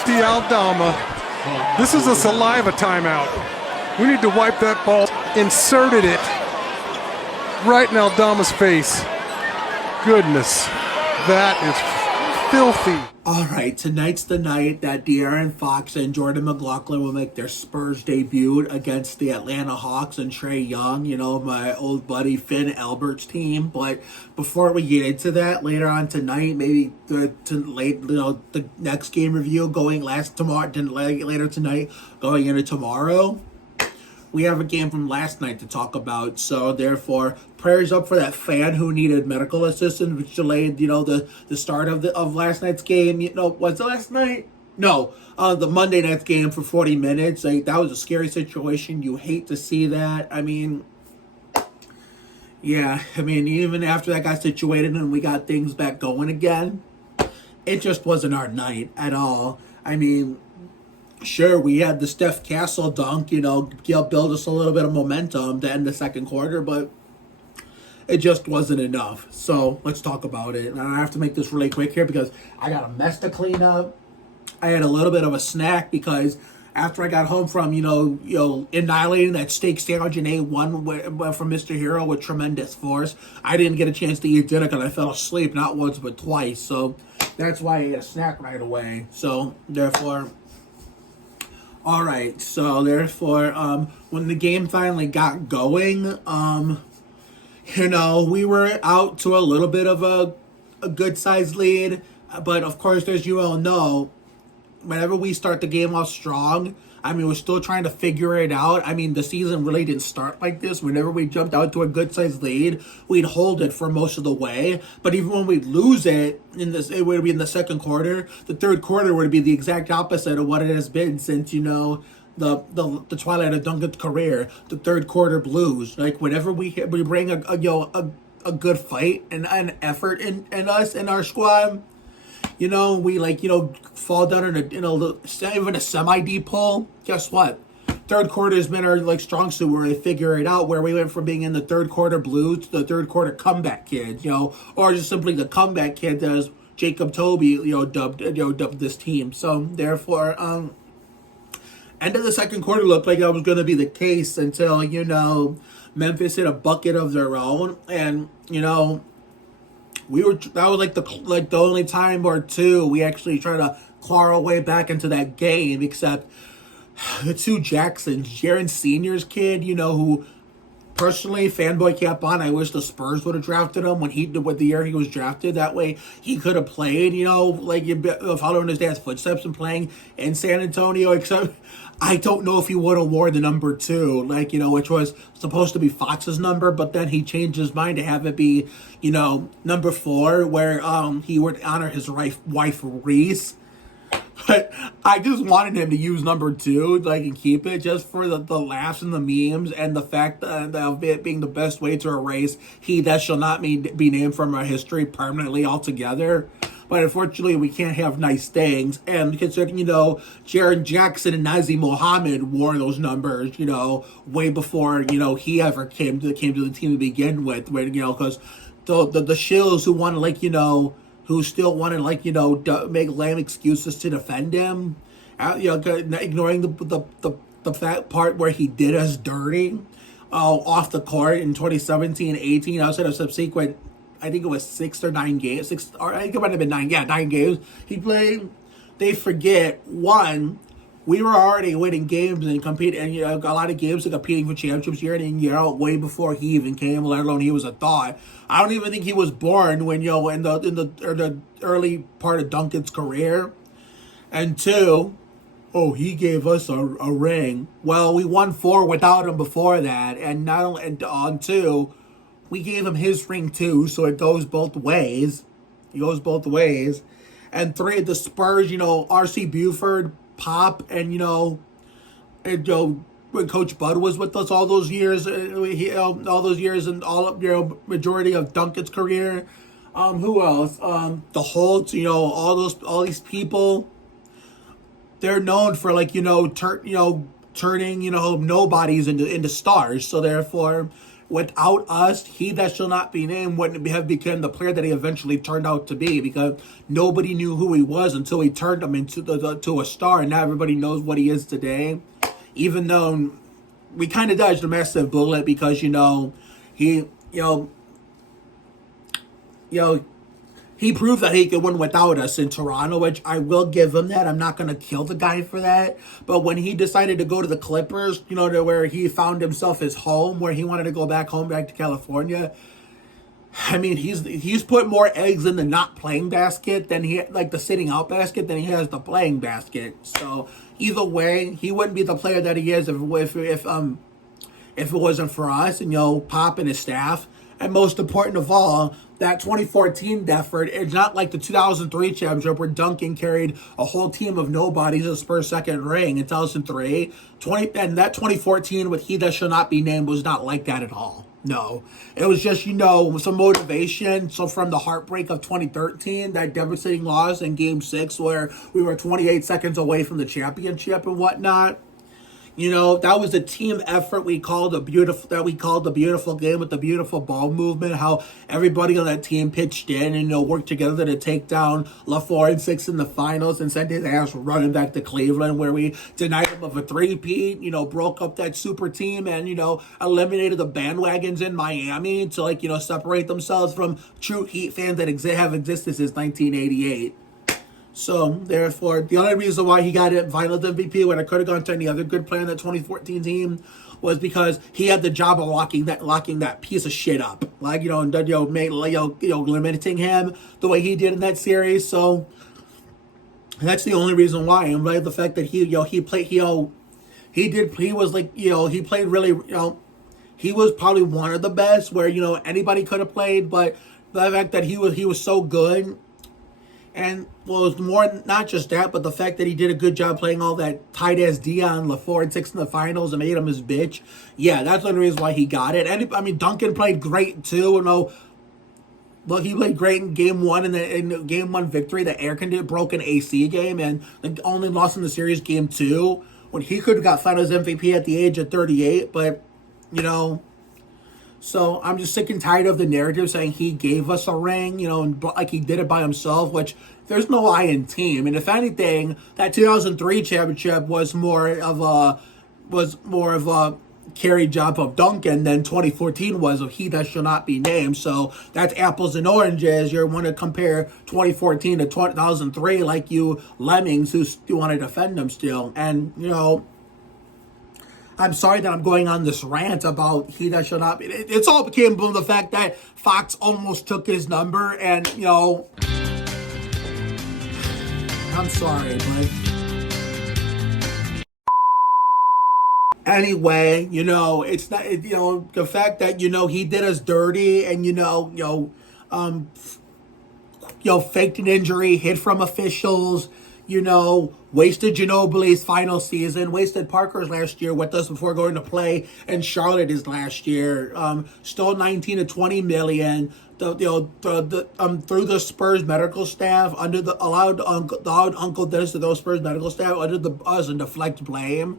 Santi Aldama. This is a saliva timeout. We need to wipe that ball. Inserted it right in Aldama's face. Goodness, that is filthy. All right, tonight's the night that De'Aaron Fox and Jordan McLaughlin will make their Spurs debut against the Atlanta Hawks and Trae Young, my old buddy Finn Albert's team. But before we get into that, later on tonight, maybe the next game review later tonight, going into tomorrow, we have a game from last night to talk about. So therefore, prayers up for that fan who needed medical assistance, which delayed, the start of last night's game. Was it last night? No, the Monday night's game for 40 minutes. That was a scary situation. You hate to see that. Even after that got situated and we got things back going again, it just wasn't our night at all. Sure, we had the Steph Castle dunk, build us a little bit of momentum to end the second quarter, but it just wasn't enough. So let's talk about it. And I have to make this really quick here because I got a mess to clean up. I had a little bit of a snack because after I got home from, annihilating that steak sandwich in A1 from Mr. Hero with tremendous force, I didn't get a chance to eat dinner because I fell asleep not once but twice. So that's why I ate a snack right away. So therefore... All right, so therefore, when the game finally got going, we were out to a little bit of a good-sized lead. But, of course, as you all know, whenever we start the game off strong, we're still trying to figure it out. The season really didn't start like this. Whenever we jumped out to a good-sized lead, we'd hold it for most of the way. But even when we'd lose it, it would be in the second quarter. The third quarter would be the exact opposite of what it has been since, the twilight of Duncan's career. The third quarter blues. Whenever we bring a good fight and an effort in us, in our squad, we fall down even a semi-deep hole. Guess what? Third quarter has been our strong suit where we figure it out, where we went from being in the third quarter blues to the third quarter comeback kid, or just simply the comeback kid as Jacob Toby, dubbed this team. So therefore, end of the second quarter looked like that was going to be the case until, Memphis hit a bucket of their own, and that was the only time or two we actually tried to claw our way back into that game, except the two Jacksons, Jaren Sr.'s kid, who personally, fanboy cap on, I wish the Spurs would have drafted him with the year he was drafted. That way he could have played, following his dad's footsteps and playing in San Antonio, except I don't know if he would have wore the number 2, which was supposed to be Fox's number, but then he changed his mind to have it be, number 4, where he would honor his wife Reese. But I just wanted him to use number 2, and keep it just for the laughs and the memes and the fact of it being the best way to erase he that shall not be named from our history permanently altogether. But unfortunately, we can't have nice things. And considering, Jaren Jackson and Nazir Mohammed wore those numbers, way before, he ever came to the team to begin with. Because the shills who want to, who still want to, make lame excuses to defend him, ignoring the fact part where he did us dirty off the court in 2017-18, outside of subsequent, I think it was 6 or 9 games. I think it might have been 9. Yeah, 9 games he played. They forget, one, we were already winning games and competing, and a lot of games and competing for championships year in and year out way before he even came, let alone he was a thought. I don't even think he was born when in the early part of Duncan's career. And 2, he gave us a ring. Well, we won 4 without him before that, and not only on 2. We gave him his ring too, so it goes both ways. And 3, the Spurs, R.C. Buford, Pop, and when Coach Bud was with us all those years, and majority of Duncan's career. Who else? The Holtz, all these people. They're known for turning nobodies into stars. So therefore, without us, he that shall not be named wouldn't have become the player that he eventually turned out to be, because nobody knew who he was until he turned him into to a star, and now everybody knows what he is today. Even though we kind of dodged a massive bullet because, he, he proved that he could win without us in Toronto, which I will give him that. I'm not going to kill the guy for that. But when he decided to go to the Clippers, to where he found himself his home, where he wanted to go back to California, I mean, he's put more eggs in the not playing basket than the sitting out basket than he has the playing basket. So either way, he wouldn't be the player that he is if it wasn't for us and Pop and his staff. And most important of all, that 2014 effort, it's not like the 2003 championship where Duncan carried a whole team of nobodies to Spurs' second ring in 2003. And that 2014 with he that shall not be named was not like that at all. No. It was just, some motivation. So from the heartbreak of 2013, that devastating loss in Game 6 where we were 28 seconds away from the championship and whatnot, that was a team effort we called the beautiful game with the beautiful ball movement, how everybody on that team pitched in and, worked together to take down LaFleur and 6 in the finals and sent his ass running back to Cleveland, where we denied him of a three-peat, broke up that super team and, eliminated the bandwagons in Miami to, separate themselves from true Heat fans that have existed since 1988. So, therefore, the only reason why he got it Finals MVP when it could have gone to any other good player in that 2014 team was because he had the job of locking that piece of shit up, and limiting him the way he did in that series. So that's the only reason why. And the fact that he played really, he was probably one of the best where anybody could have played, but the fact that he was so good. And, it was more, not just that, but the fact that he did a good job playing all that tight-ass Dion, LaFleur, and 6 in the finals and made him his bitch. Yeah, that's the reason why he got it. And, Duncan played great, too. Look, he played great in Game 1, in Game 1 victory, the air-conditioned broken AC game, and only lost in the series Game 2, when he could have got Finals MVP at the age of 38, but, So I'm just sick and tired of the narrative saying he gave us a ring, and like he did it by himself, which there's no I in team. And if anything, that 2003 championship was more of a carry job of Duncan than 2014 was of he that shall not be named. So that's apples and oranges. You want to compare 2014 to 2003 like you lemmings who want to defend them still. And, I'm sorry that I'm going on this rant about he that shall not be. It's all became from the fact that Fox almost took his number, and I'm sorry, but anyway, it's not the fact that he did us dirty, and faked an injury, hid from officials. Wasted Ginobili's final season, wasted Parker's last year with us before going to play in Charlotte his last year. Stole 19 to 20 million. Through the Spurs medical staff, allowed Uncle Dennis to go Spurs medical staff under us and deflect blame.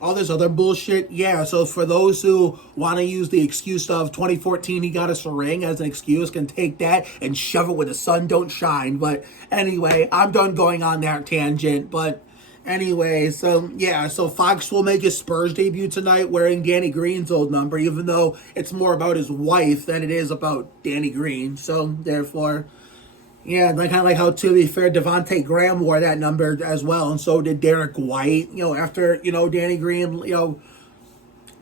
All this other bullshit. Yeah, so for those who want to use the excuse of 2014 he got us a ring as an excuse, can take that and shove it where the sun don't shine. But anyway, I'm done going on that tangent. But anyway, so Fox will make his Spurs debut tonight wearing Danny Green's old number, even though it's more about his wife than it is about Danny Green. So therefore, yeah, kind of like how, to be fair, Devontae Graham wore that number as well, and so did Derek White, after, Danny Green,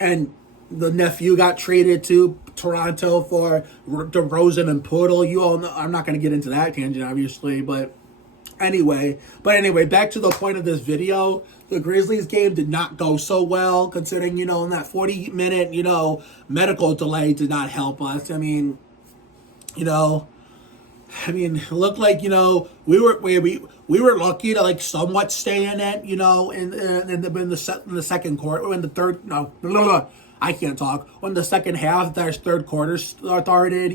and the nephew got traded to Toronto for DeRozan and Poodle. You all know, I'm not going to get into that tangent, obviously, but anyway, back to the point of this video. The Grizzlies game did not go so well, considering, in that 40-minute, medical delay did not help us. It looked like, we were lucky to somewhat stay in it, in the second quarter, when the third, no, I can't talk. When the second half, that third quarter started,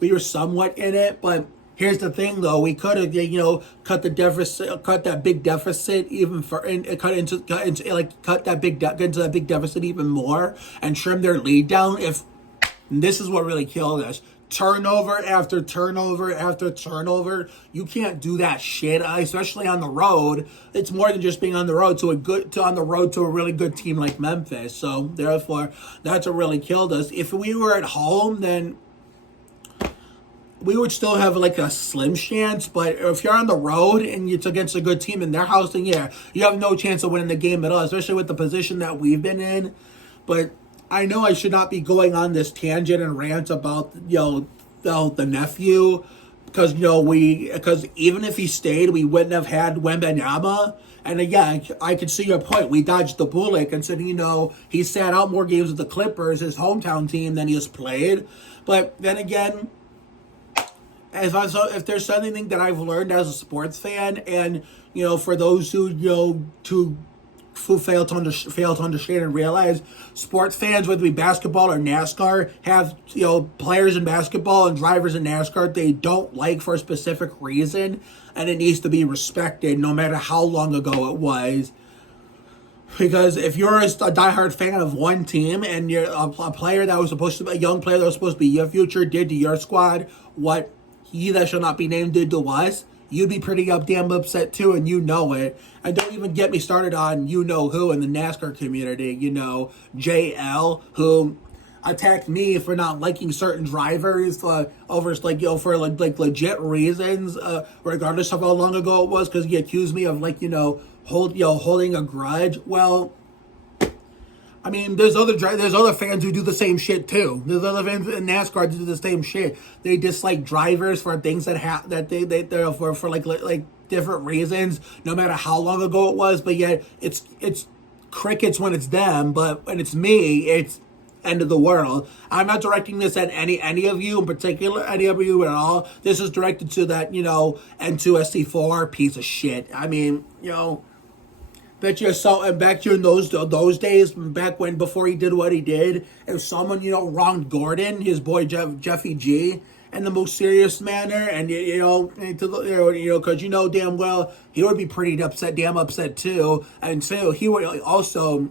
we were somewhat in it, but Here's the thing, though. We could have, cut the deficit, cut that big deficit even for, cut into that big deficit even more, and trim their lead down. If this is what really killed us, turnover after turnover after turnover. You can't do that shit, especially on the road. It's more than just being on the road to a really good team like Memphis. So therefore, that's what really killed us. If we were at home, then we would still have like a slim chance, but if you're on the road and it's against a good team in their house, then yeah, you have no chance of winning the game at all, especially with the position that we've been in. But I know I should not be going on this tangent and rant about, the nephew, because, because even if he stayed, we wouldn't have had Wembanyama. And again, I can see your point. We dodged the bullet, considering, he sat out more games with the Clippers, his hometown team, than he has played. But then again, if there's something that I've learned as a sports fan, and for those who fail to understand and realize, sports fans, whether it be basketball or NASCAR, have players in basketball and drivers in NASCAR they don't like for a specific reason, and it needs to be respected no matter how long ago it was. Because if you're a diehard fan of one team and you're a player that was supposed to be a young player that was supposed to be your future did to your squad what he that shall not be named did to us, you'd be pretty damn upset too, and you know it. And don't even get me started on who in the NASCAR community, JL, who attacked me for not liking certain drivers over for legit reasons, regardless of how long ago it was, because he accused me of holding a grudge. Well, I mean, there's other fans who do the same shit too. There's other fans in NASCAR who do the same shit. They dislike drivers for things that they're for like different reasons, no matter how long ago it was. But yet it's crickets when it's them, but when it's me, it's end of the world. I'm not directing this at any of you in particular, any of you at all. This is directed to that N2SC4 piece of shit. I mean, bet you so, and back during those days, back when before he did what he did, if someone wronged Gordon, his boy Jeffy G, in the most serious manner, and because damn well he would be pretty damn upset too, and so he would also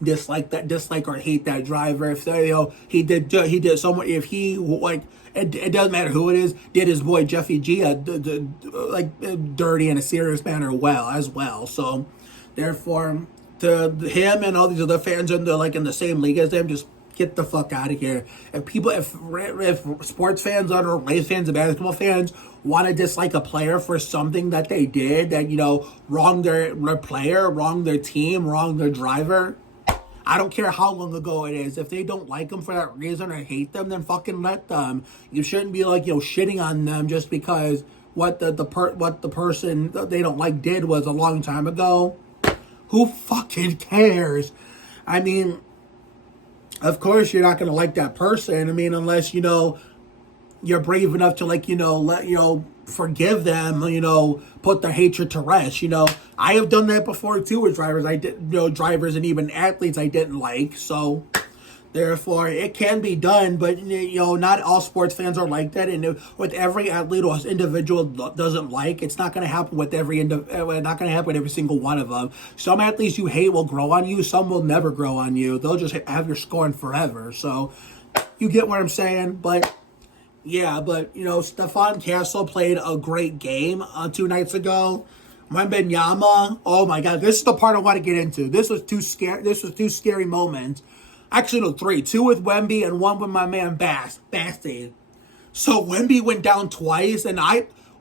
dislike or hate that driver if he did someone if he it doesn't matter who it is, did his boy Jeffy G dirty in a serious manner as well. So therefore, to him and all these other fans in the same league as them, just get the fuck out of here. If sports fans or race fans and basketball fans want to dislike a player for something that they did, that wronged their player, wronged their team, wronged their driver, I don't care how long ago it is. If they don't like them for that reason or hate them, then fucking let them. You shouldn't be shitting on them just because what the person that they don't like did was a long time ago. Who fucking cares? I mean, of course you're not gonna like that person. I mean, unless you're brave enough to let forgive them, put their hatred to rest. I have done that before too with drivers. I did, drivers and even athletes I didn't like. So therefore, it can be done, but not all sports fans are like that. And with every athlete or individual doesn't like, it's not going to happen with not going to happen with every single one of them. Some athletes you hate will grow on you. Some will never grow on you. They'll just have your scorn forever. So you get what I'm saying, but. Yeah, but, Stefan Castle played a great game 2 nights ago. Wembanyama, oh my God, this is the part I want to get into. This was two scary moments. Actually, no, 3. 2 with Wemby and 1 with my man Basti. So Wemby went down twice, and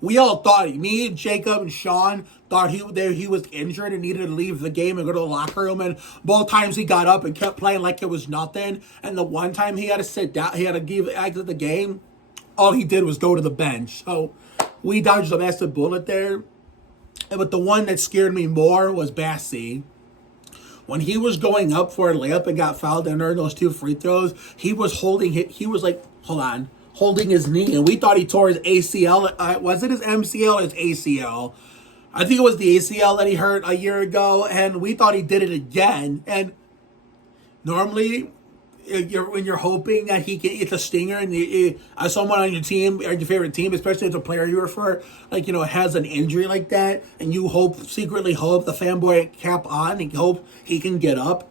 we all thought, me, Jacob, and Sean, thought he was injured and needed to leave the game and go to the locker room. And both times he got up and kept playing like it was nothing. And the one time he had to sit down, he had to exit the game. All he did was go to the bench. So we dodged a massive bullet there. But the one that scared me more was Bassi. When he was going up for a layup and got fouled and earned those 2 free throws, he was holding his knee. And we thought he tore his ACL. Was it his MCL or his ACL? I think it was the ACL that he hurt a year ago. And we thought he did it again. And normally, when you're hoping that he can get a stinger, and someone on your team or your favorite team, especially if the player you refer, has an injury like that, and you secretly hope the fanboy cap on and hope he can get up.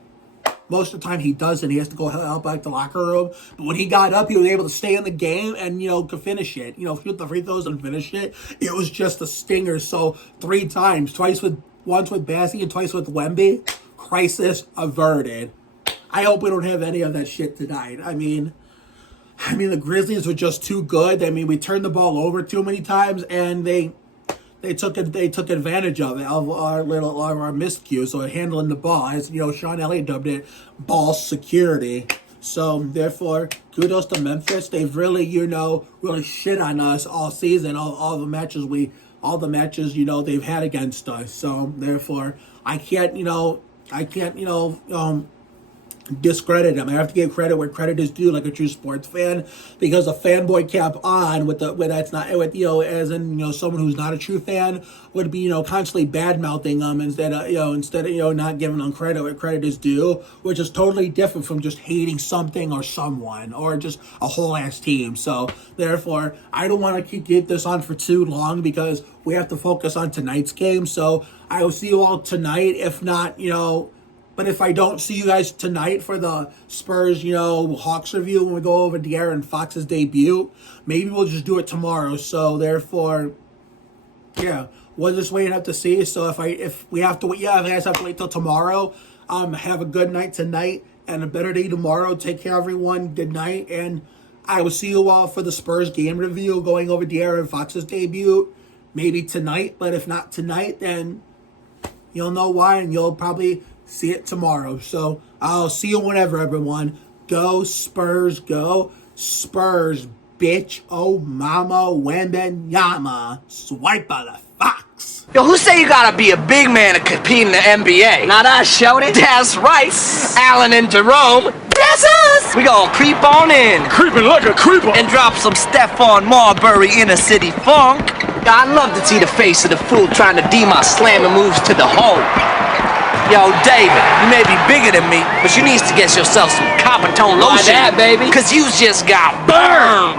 Most of the time he doesn't. He has to go help out the locker room. But when he got up, he was able to stay in the game and, could finish it. Shoot the free throws and finish it. It was just a stinger. So 3 times, once with Bassie and twice with Wemby, crisis averted. I hope we don't have any of that shit tonight. I mean, the Grizzlies were just too good. I mean, we turned the ball over too many times, and they took advantage of it, of our miscue. So handling the ball, as Sean Elliott dubbed it, ball security. So therefore, kudos to Memphis. They've really really shit on us all season. All the matches they've had against us. So therefore, I can't discredit him. I have to give credit where credit is due, like a true sports fan, because a fanboy cap on as in someone who's not a true fan would be constantly bad mouthing them instead of not giving them credit where credit is due, which is totally different from just hating something or someone or just a whole ass team. So therefore, I don't want to keep this on for too long because we have to focus on tonight's game. So I will see you all tonight. If not, but if I don't see you guys tonight for the Spurs, Hawks review when we go over De'Aaron Fox's debut, maybe we'll just do it tomorrow. So therefore, yeah, we'll just wait up to see. So if we have to wait, if you guys have to wait till tomorrow, have a good night tonight and a better day tomorrow. Take care, everyone. Good night, and I will see you all for the Spurs game review going over De'Aaron Fox's debut, maybe tonight. But if not tonight, then you'll know why, and you'll probably see it tomorrow. So I'll see you whenever, everyone. Go Spurs, go Spurs, bitch. Oh mama, Wembanyama, Swipa the Fox. Yo, who say you gotta be a big man to compete in the NBA? Not us, Shouty. That's right. Allen and Jerome. That's us. We gonna creep on in. Creeping like a creeper. And drop some Stephon Marbury inner city funk. I'd love to see the face of the fool trying to D my slamming moves to the hole. Yo, David, you may be bigger than me, but you need to get yourself some copper tone lotion. Why that, baby? Cause you just got burned.